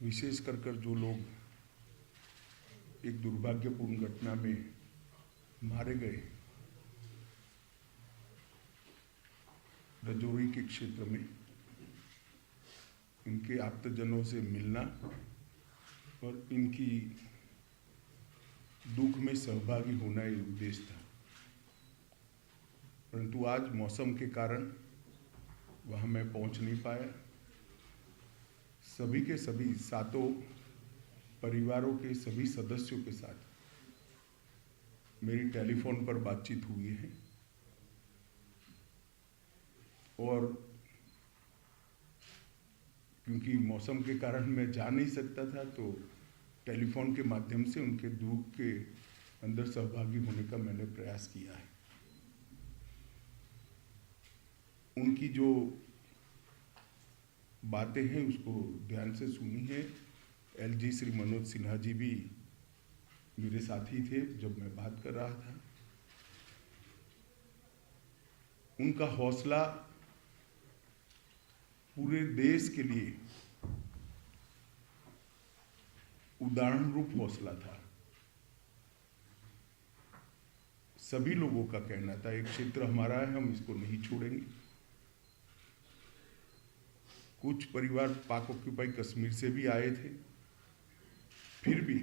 विशेष कर जो लोग एक दुर्भाग्यपूर्ण घटना में मारे गए, रजौरी के क्षेत्र में, इनके आप्तजनों से मिलना और इनकी दुख में सहभागी होना ये उद्देश्य था। परंतु आज मौसम के कारण वहाँ मैं पहुँच नहीं पाया। सभी के सभी सातों परिवारों के सभी सदस्यों के साथ मेरी टेलीफोन पर बातचीत हुई है और क्योंकि मौसम के कारण मैं जा नहीं सकता था तो टेलीफोन के माध्यम से उनके दुख के अंदर सहभागी होने का मैंने प्रयास किया है। उनकी जो बातें हैं उसको ध्यान से सुनी है। एलजी श्री मनोज सिन्हा जी भी मेरे साथी थे जब मैं बात कर रहा था। उनका हौसला पूरे देश के लिए उदाहरण रूप हौसला था। सभी लोगों का कहना था एक क्षेत्र हमारा है, हम इसको नहीं छोड़ेंगे। कुछ परिवार पाक ऑक्यूपाई कश्मीर से भी आए थे, फिर भी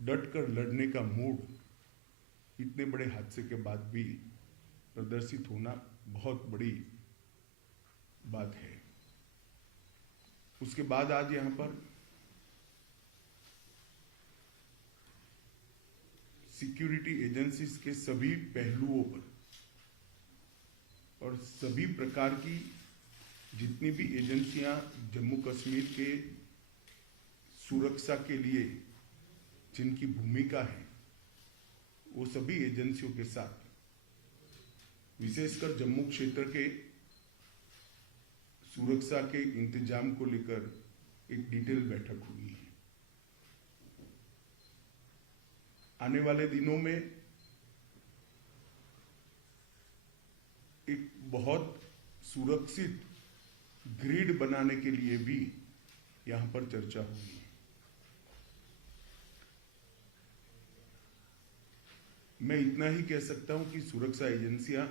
डटकर लड़ने का मूड इतने बड़े हादसे के बाद भी प्रदर्शित होना बहुत बड़ी बात है। उसके बाद आज यहाँ पर सिक्योरिटी एजेंसीज के सभी पहलुओं पर और सभी प्रकार की जितनी भी एजेंसियां जम्मू कश्मीर के सुरक्षा के लिए जिनकी भूमिका है, वो सभी एजेंसियों के साथ विशेषकर जम्मू क्षेत्र के सुरक्षा के इंतजाम को लेकर एक डिटेल बैठक हुई है। आने वाले दिनों में एक बहुत सुरक्षित ग्रिड बनाने के लिए भी यहां पर चर्चा हुई। मैं इतना ही कह सकता हूं कि सुरक्षा एजेंसियां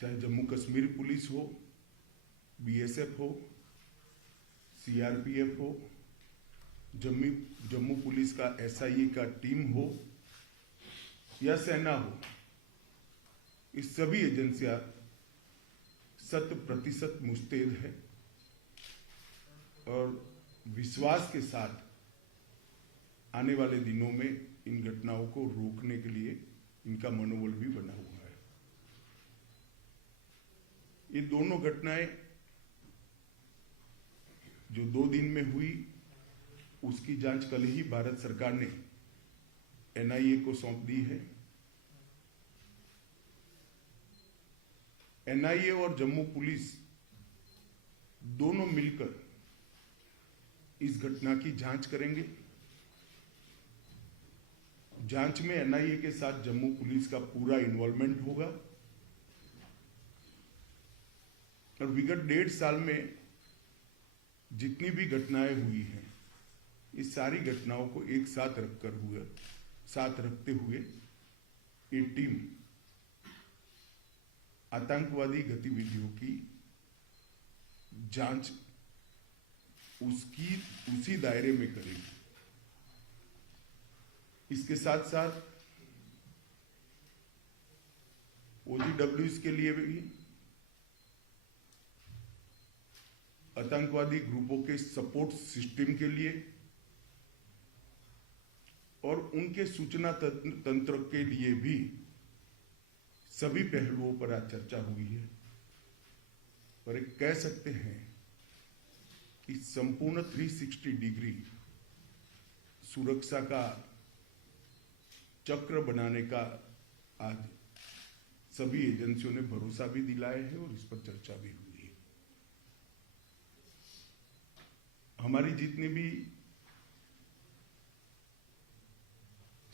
चाहे जम्मू कश्मीर पुलिस हो, बीएसएफ हो, सीआरपीएफ हो, जम्मू पुलिस का एसआईए का टीम हो या सेना हो, इस सभी एजेंसियां 100% मुस्तैद है और विश्वास के साथ आने वाले दिनों में इन घटनाओं को रोकने के लिए इनका मनोबल भी बना हुआ है। ये दोनों घटनाएं जो 2 दिन में हुई, उसकी जांच कल ही भारत सरकार ने एनआईए को सौंप दी है। एनआईए और जम्मू पुलिस दोनों मिलकर इस घटना की जांच करेंगे। जांच में एनआईए के साथ जम्मू पुलिस का पूरा इन्वॉल्वमेंट होगा और विगत 1.5 साल में जितनी भी घटनाएं हुई हैं, इस सारी घटनाओं को एक साथ रखते हुए ये टीम आतंकवादी गतिविधियों की जांच उसी दायरे में करेगी। इसके साथ साथ ओजीडब्ल्यूएस के लिए भी आतंकवादी ग्रुपों के सपोर्ट सिस्टम के लिए और उनके सूचना तंत्र के लिए भी सभी पहलुओं पर आज चर्चा हुई है। पर एक कह सकते हैं कि संपूर्ण 360 डिग्री सुरक्षा का चक्र बनाने का आज सभी एजेंसियों ने भरोसा भी दिलाया है और इस पर चर्चा भी हुई है। हमारी जितनी भी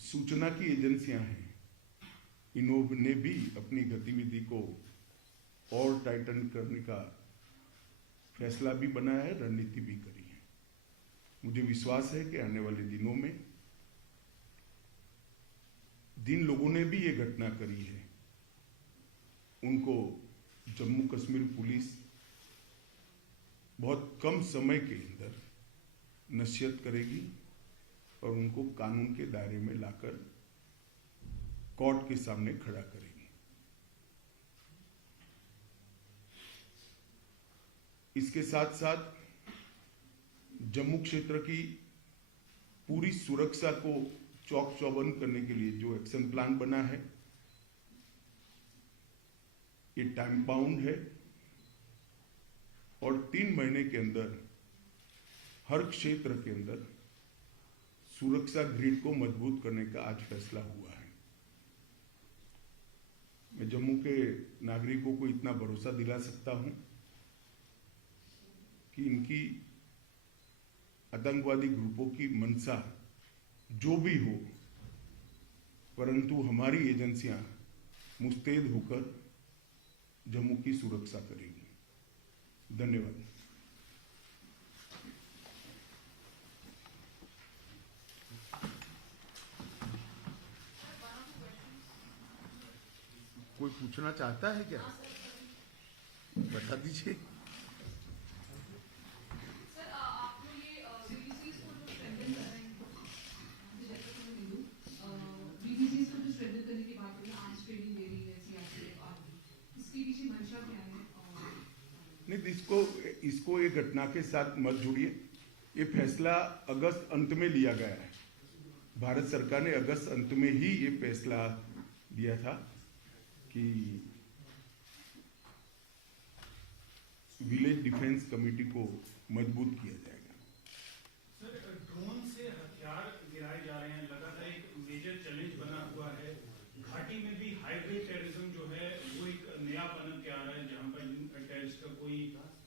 सूचना की एजेंसियां हैं, इन्होंने भी अपनी गतिविधि को और टाइटन करने का फैसला भी बनाया है, रणनीति भी करी है। मुझे विश्वास है कि आने वाले दिनों में जिन लोगों ने भी ये घटना करी है उनको जम्मू कश्मीर पुलिस बहुत कम समय के अंदर नसीहत करेगी और उनको कानून के दायरे में लाकर कोर्ट के सामने खड़ा करेगी। इसके साथ साथ जम्मू क्षेत्र की पूरी सुरक्षा को चौक चौबंद करने के लिए जो एक्शन प्लान बना है ये टाइम बाउंड है और 3 महीने के अंदर हर क्षेत्र के अंदर सुरक्षा ग्रिड को मजबूत करने का आज फैसला हुआ है। मैं जम्मू के नागरिकों को इतना भरोसा दिला सकता हूं कि इनकी आतंकवादी ग्रुपों की मंशा जो भी हो, परंतु हमारी एजेंसियां मुस्तैद होकर जम्मू की सुरक्षा करेगी। धन्यवाद। कोई पूछना चाहता है क्या? बता दीजिए। नहीं, इसको एक घटना के साथ मत जोड़िए। ये फैसला अगस्त अंत में लिया गया है। भारत सरकार ने अगस्त अंत में ही ये फैसला दिया था कि विलेज डिफेंस कमेटी को मजबूत किया जाएगा। सर, ड्रोन से हथियार गिराए जा रहे हैं, लगातार एक मेजर चैलेंज बना हुआ है। घाटी में भी हाइब्रिड टेररिज्म जो है वो एक नया पनप के आ रहा है, जहां पर टेररिस्ट का कोई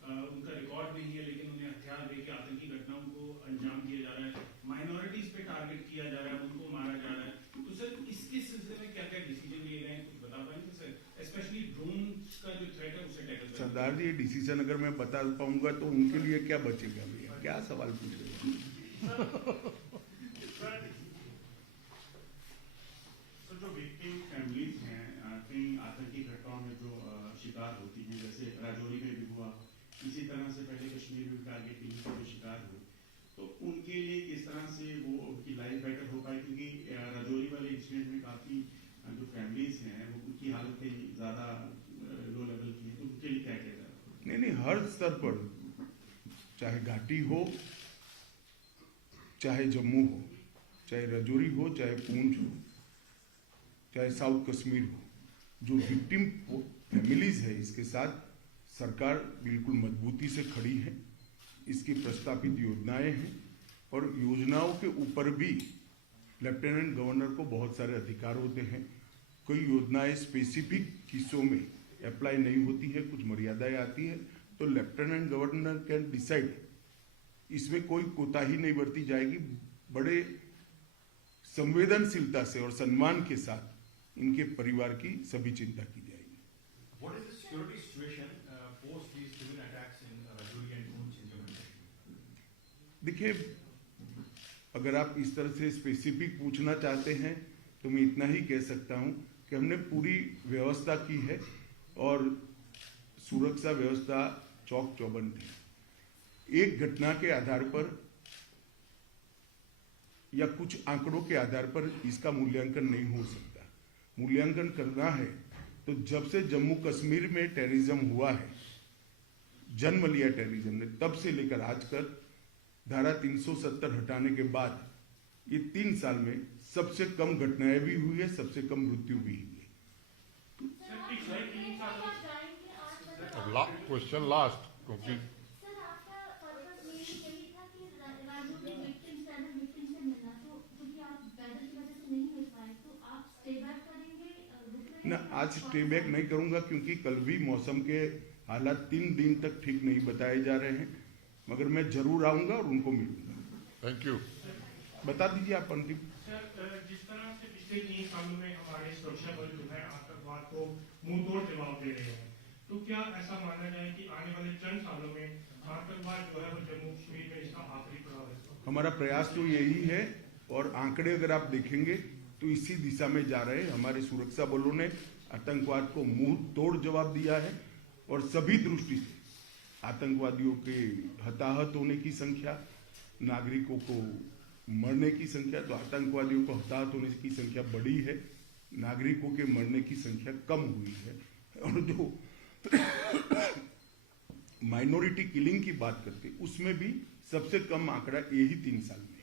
उनका रिकॉर्ड नहीं है, लेकिन उन्हें हथियार देके आतंकी घटनाओं को अंजाम दिया जा रहा है। माइनॉरिटीज पे टारगेट किया जा रहा है, उनको मारा जा रहा है। तो सर, इसके सिलसिले में क्या क्या डिसीजन लिए गए हैं, कुछ बता पाएंगे सर? स्पेशली ड्रोन का जो थ्रेट है उसे टैकल करने। सरदार जी, ये डिसीजन अगर मैं बता पाऊंगा तो उनके लिए क्या बचेगा भैया? क्या सवाल पूछ रहे हैं? जो विक्टिम फैमिलीज हैं कई आतंकी घटनाओं में जो शिकार होती हैं, जैसे राजौरी में भी हुआ, इसी तरह से पहले कश्मीर में टारगेटिंग के जो शिकार हुए, तो उनके लिए किस तरह से वो उनकी लाइफ बेटर हो पाए? क्योंकि राजौरी वाले इंसिडेंट में काफी जो फैमिलीज हैं वो उनकी हालतें ज़्यादा लो लेवल की हैं, तो उनके लिए क्या किया जा रहा है? नहीं, हर स्तर पर, चाहे घाटी हो, चाहे जम्मू हो, चाहे राजौरी हो, चाहे पूंछ हो, चाहे साउथ कश्मीर हो, जो विक्टिम फैमिलीज है इसके साथ सरकार बिल्कुल मजबूती से खड़ी है। इसकी प्रस्तावित योजनाएं हैं और योजनाओं के ऊपर भी लेफ्टिनेंट गवर्नर को बहुत सारे अधिकार होते हैं। कोई योजनाएं स्पेसिफिक हिस्सों में अप्लाई नहीं होती है, कुछ मर्यादाएं आती है, तो लेफ्टिनेंट गवर्नर कैन डिसाइड। इसमें कोई कोताही नहीं बरती जाएगी। बड़े संवेदनशीलता से और सम्मान के साथ इनके परिवार की सभी चिंता की जाएगी। What is the security situation post these civil attacks in Rajouri and Poonch in Jammu and Kashmir? देखिए, अगर आप इस तरह से स्पेसिफिक पूछना चाहते हैं तो मैं इतना ही कह सकता हूं कि हमने पूरी व्यवस्था की है और सुरक्षा व्यवस्था चौक चौबंद है। एक घटना के आधार पर या कुछ आंकड़ों के आधार पर इसका मूल्यांकन नहीं हो सकता। मूल्यांकन करना है तो जब से जम्मू कश्मीर में टेररिज्म हुआ है, जन्म लिया टेररिज्म ने, तब से लेकर आज तक धारा 370 हटाने के बाद ये 3 साल में सबसे कम घटनाएं भी हुई है, सबसे कम मृत्यु भी हुई है। क्वेश्चन लास्ट, क्योंकि ना, आज स्टे बैक नहीं करूंगा क्योंकि कल भी मौसम के हालात 3 दिन तक ठीक नहीं बताए जा रहे हैं, मगर मैं जरूर आऊंगा और उनको मिलूंगा। Thank you. बता दीजिए आप अंतिम। सर, जिस तरह से पिछले 3 सालों में हमारे सुरक्षा बल जो है आतंकवाद को मुंह तोड़ जवाब दे रहे हैं, तो क्या ऐसा माना जाए कि आने वाले चंद सालों में आतंकवाद जो है वो जम्मू कश्मीर में इसका आखिरी पड़ाव है। हमारा प्रयास तो यही है और आंकड़े अगर आप देखेंगे तो इसी दिशा में जा रहे हैं। हमारे सुरक्षा बलों ने आतंकवाद को मुंह तोड़ जवाब दिया है और सभी दृष्टि से आतंकवादियों के हताहत होने की संख्या, नागरिकों को मरने की संख्या, तो आतंकवादियों को हताहत होने की संख्या बढ़ी है, नागरिकों के मरने की संख्या कम हुई है। और जो माइनॉरिटी किलिंग की बात करते उसमें भी सबसे कम आंकड़ा यही 3 साल में।